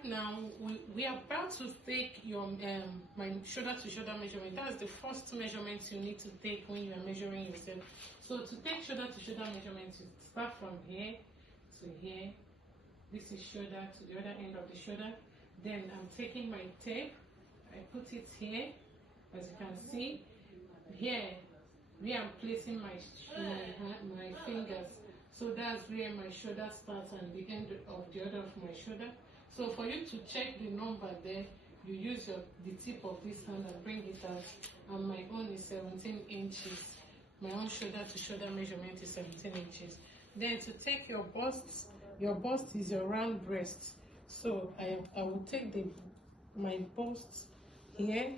right now we are about to take your my shoulder to shoulder measurement. That's the first measurement you need to take when you are measuring yourself. So to take shoulder to shoulder measurement, you start from here to here. This is shoulder to the other end of the shoulder. Then I'm taking my tape, I put it here, as you can see here where I'm placing my fingers. So that's where my shoulder starts and the end of the other of my shoulder. So for you to check the number there, you use the tip of this hand and bring it out. And my own is 17 inches. My own shoulder to shoulder measurement is 17 inches. Then to take your bust is your round breast. So I will take my bust here,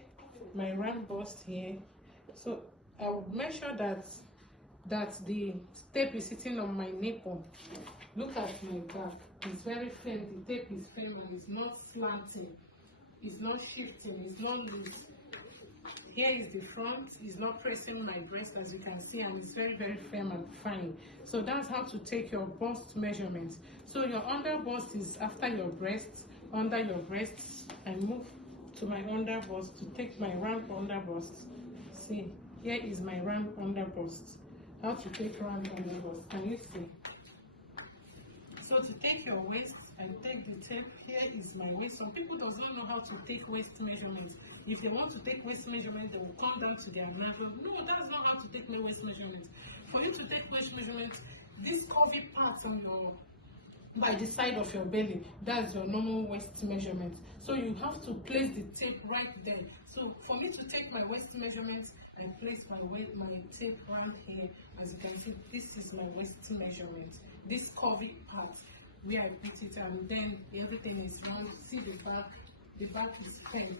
my round bust here. So I will measure that the tape is sitting on my nipple. Look at my back. It's very firm. The tape is firm and it's not slanting. It's not shifting. It's not loose. Here is the front. It's not pressing my breast, as you can see, and it's very, very firm and fine. So that's how to take your bust measurement. So your under bust is after your breast. Under your breast, I move to my under bust to take my round under bust. See, here is my round under bust. How to take round under bust? Can you see? So to take your waist, I take the tape. Here is my waist. Some people don't know how to take waist measurements. If they want to take waist measurement, they will come down to their navel. No, that's not how to take my waist measurement. For you to take waist measurement, this curvy part on your by the side of your belly, that's your normal waist measurement. So you have to place the tape right there. So for me to take my waist measurement, I place my tape right here. As you can see, this is my waist measurement. This curvy part where I put it, and then everything is round. See the back is firm.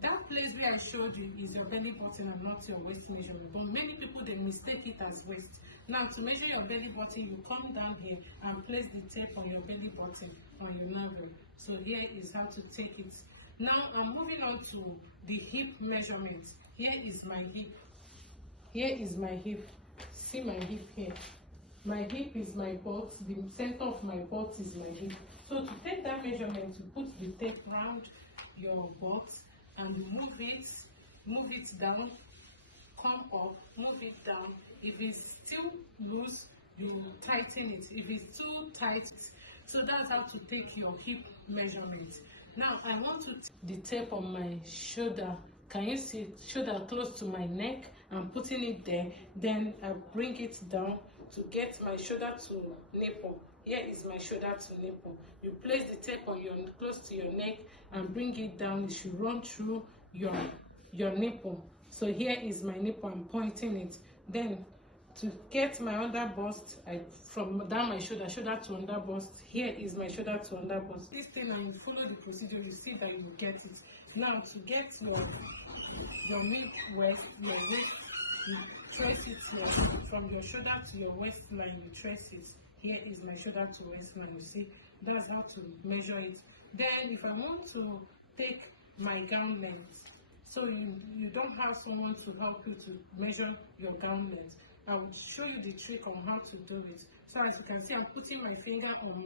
That place where I showed you is your belly button and not your waist measurement. But many people, they mistake it as waist. Now to measure your belly button, you come down here and place the tape on your belly button, on your navel. So here is how to take it. Now I'm moving on to the hip measurement. Here is my hip. Here is my hip. See my hip here. My hip is my butt. The center of my butt is my hip. So to take that measurement, you put the tape around your butt and move it down, come up, move it down. If it's still loose, you tighten it. If it's too tight, so that's how to take your hip measurement. Now I want to take the tape on my shoulder. Can you see it? Shoulder close to my neck. I'm putting it there. Then I bring it down to get my shoulder to nipple. Here is my shoulder to nipple. You place the tape on close to your neck and bring it down. It should run through your nipple. So here is my nipple. I'm pointing it. Then to get my under bust, from down my shoulder to under bust. Here is my shoulder to under bust. This thing, and you follow the procedure, you see that you will get it. Now to get your mid waist, your waist, you trace it here. From your shoulder to your waistline, you trace it. Here is my shoulder to waistline. You see, that's how to measure it. Then if I want to take my gown length, so you don't have someone to help you to measure your gown length, I will show you the trick on how to do it. So as you can see, I'm putting my finger on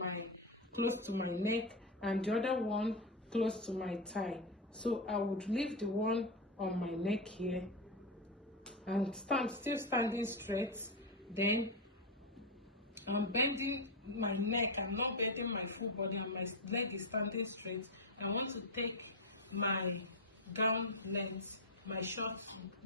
close to my neck and the other one close to my thigh. So I would leave the one on my neck here and still standing straight. Then I'm bending my neck. I'm not bending my full body, and my leg is standing straight. I want to take my gown length, my short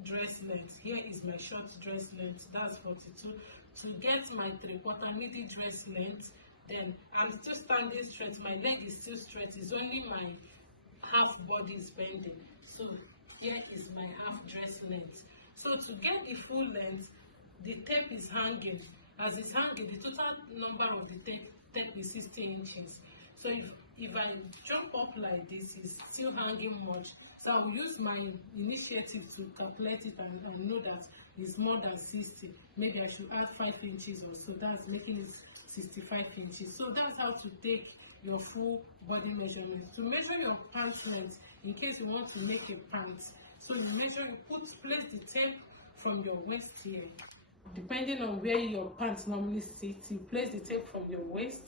dress length. Here is my short dress length. That's 42. To get my 3/4 midi dress length, then I'm still standing straight. My leg is still straight. It's only my half body is bending. So here is my half dress length. So to get the full length, the tape is hanging. As it's hanging, the total number of the tape is 60 inches. So if I jump up like this, it's still hanging much. So I'll use my initiative to calculate it and know that it's more than 60. Maybe I should add 5 inches or so. That's making it 65 inches. So that's how to take your full body measurement. To measure your pant length, in case you want to make a pant, so you place the tape from your waist here. Depending on where your pants normally sit, you place the tape from your waist.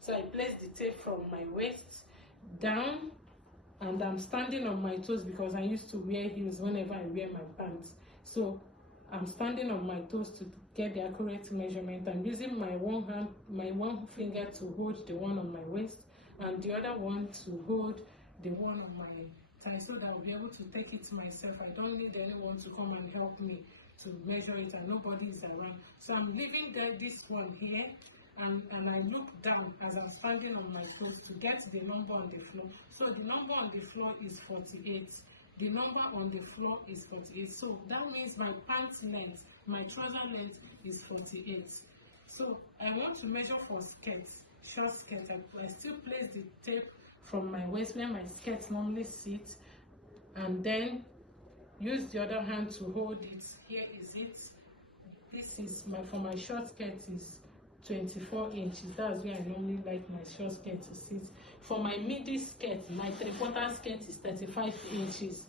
So I place the tape from my waist. down, and I'm standing on my toes because I used to wear heels whenever I wear my pants. So I'm standing on my toes to get the accurate measurement. I'm using my one finger to hold the one on my waist and the other one to hold the one on my thigh, so that I'll be able to take it myself. I don't need anyone to come and help me to measure it, and nobody is around. So I'm leaving this one here, and I look down as I'm standing on my toes to get the number on the floor. So the number on the floor is 48. The number on the floor is 48. So that means my pants length, my trouser length is 48. So I want to measure for skirts, short skirt. I still place the tape from my waist where my skirt normally sits, and then use the other hand to hold it. Here is it. This is for my short skirt is 24 inches. That's where I normally like my short skirt to sit. For my midi skirt, my 3/4 skirt is 35 inches.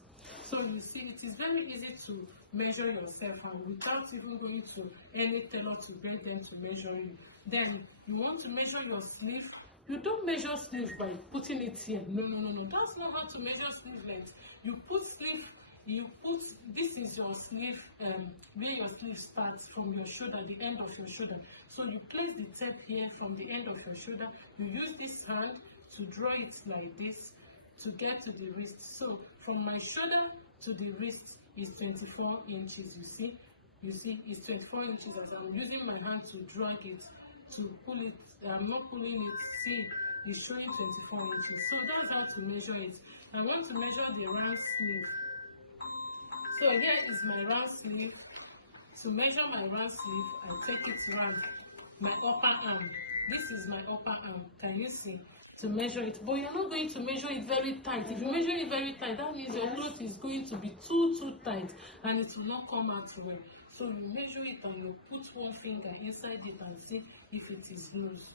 So you see, it is very easy to measure yourself, and without even going to any tailor to get them to measure you. Then you want to measure your sleeve. You don't measure sleeve by putting it here. No. That's not how to measure sleeve length. This is your sleeve, where your sleeve starts from your shoulder, the end of your shoulder. So you place the tape here from the end of your shoulder. You use this hand to draw it like this to get to the wrist. So from my shoulder to the wrist is 24 inches. You see, it's 24 inches as I'm using my hand to drag it, to pull it. I'm not pulling it. See, it's showing 24 inches. So that's how to measure it. I want to measure the round sleeve. So here is my round sleeve. To measure my round sleeve, I take it round my upper arm. This is my upper arm. Can you see? To measure it, but you're not going to measure it very tight. If you measure it very tight, that means your cloth is going to be too tight, and it will not come out well. So you measure it and you put one finger inside it and see if it is loose.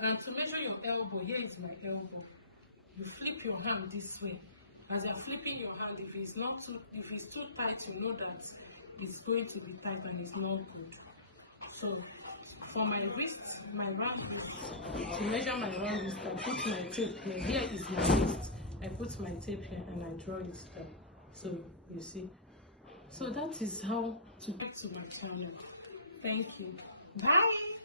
And to measure your elbow, here is my elbow. You flip your hand this way. As you're flipping your hand, if it's too tight, you know that it's going to be tight and it's not good. So for my wrist, my round wrist, to measure my round wrist, I put my tape here. Here is my wrist. I put my tape here and I draw it down. So you see. So that is how to get to my channel. Thank you. Bye.